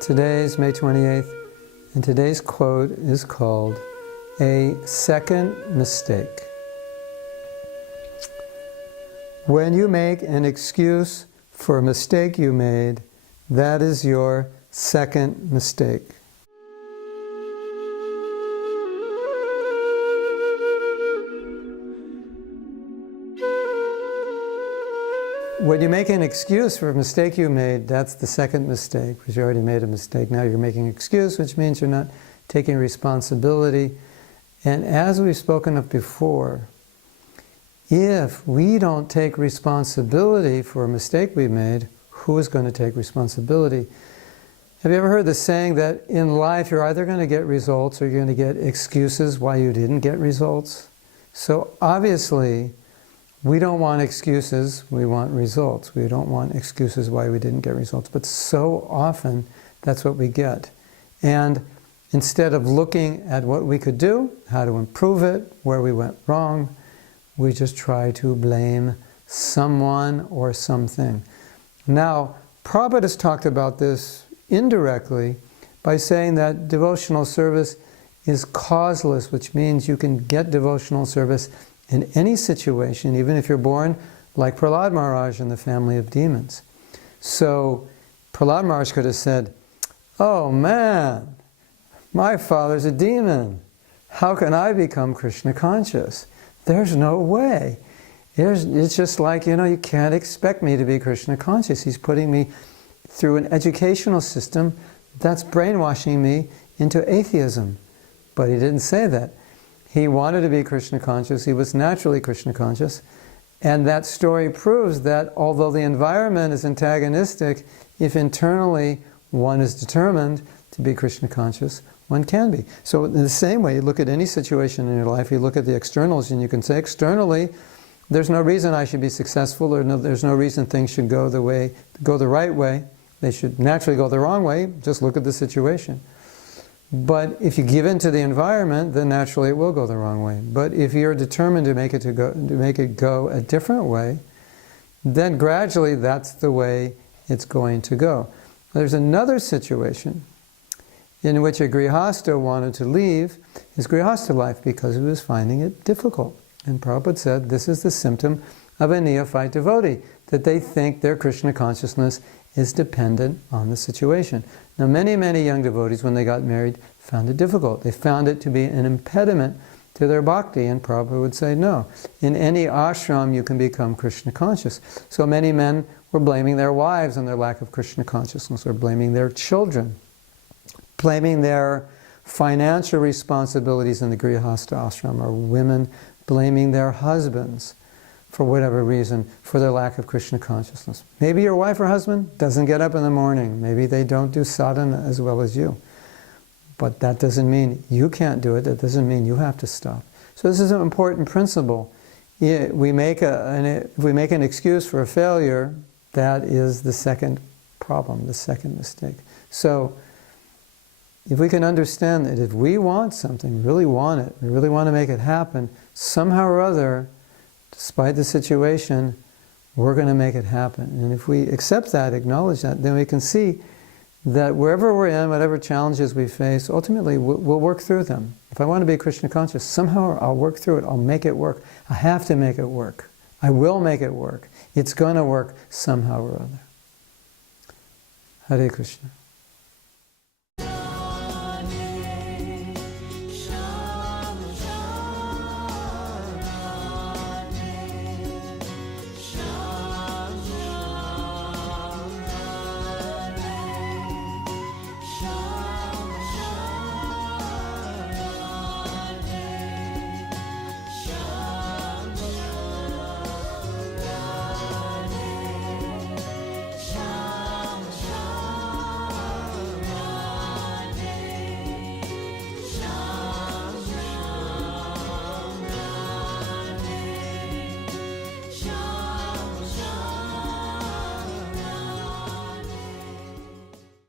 Today's May 28th, and today's quote is called "A Second Mistake." When you make an excuse for a mistake you made, that is your second mistake. When you make an excuse for a mistake you made, that's the second mistake, because you already made a mistake. Now you're making an excuse, which means you're not taking responsibility. And as we've spoken of before, if we don't take responsibility for a mistake we made, who is going to take responsibility? Have you ever heard the saying that in life you're either going to get results or you're going to get excuses why you didn't get results? So obviously, we don't want excuses, we want results. We don't want excuses why we didn't get results. But so often, that's what we get. And instead of looking at what we could do, how to improve it, where we went wrong, we just try to blame someone or something. Now, Prabhupada has talked about this indirectly by saying that devotional service is causeless, which means you can get devotional service in any situation, even if you're born like Prahlad Maharaj in the family of demons. So Prahlad Maharaj could have said, "Oh man, my father's a demon. How can I become Krishna conscious? There's no way. It's just like, you can't expect me to be Krishna conscious. He's putting me through an educational system that's brainwashing me into atheism." But he didn't say that. He wanted to be Krishna conscious. He was naturally Krishna conscious. And that story proves that although the environment is antagonistic, if internally one is determined to be Krishna conscious, one can be. So in the same way, you look at any situation in your life, you look at the externals, and you can say externally, there's no reason I should be successful, or there's no reason things should go the right way. They should naturally go the wrong way. Just look at the situation. But if you give in to the environment, then naturally it will go the wrong way. But if you're determined to make it go a different way, then gradually that's the way it's going to go. There's another situation in which a grihastha wanted to leave his grihastha life because he was finding it difficult. And Prabhupada said this is the symptom of a neophyte devotee, that they think their Krishna consciousness is dependent on the situation. Now many, many young devotees, when they got married, found it difficult. They found it to be an impediment to their bhakti, and Prabhupada would say, no. In any ashram you can become Krishna conscious. So many men were blaming their wives on their lack of Krishna consciousness, or blaming their children, blaming their financial responsibilities in the grihastha ashram, or women blaming their husbands for whatever reason, for their lack of Krishna consciousness. Maybe your wife or husband doesn't get up in the morning. Maybe they don't do sadhana as well as you. But that doesn't mean you can't do it. That doesn't mean you have to stop. So this is an important principle. If we make an excuse for a failure, that is the second problem, the second mistake. So if we can understand that if we want something, really want it, we really want to make it happen, somehow or other, despite the situation, we're going to make it happen. And if we accept that, acknowledge that, then we can see that wherever we're in, whatever challenges we face, ultimately we'll work through them. If I want to be Krishna conscious, somehow I'll work through it. I'll make it work. I have to make it work. I will make it work. It's going to work somehow or other. Hare Krishna.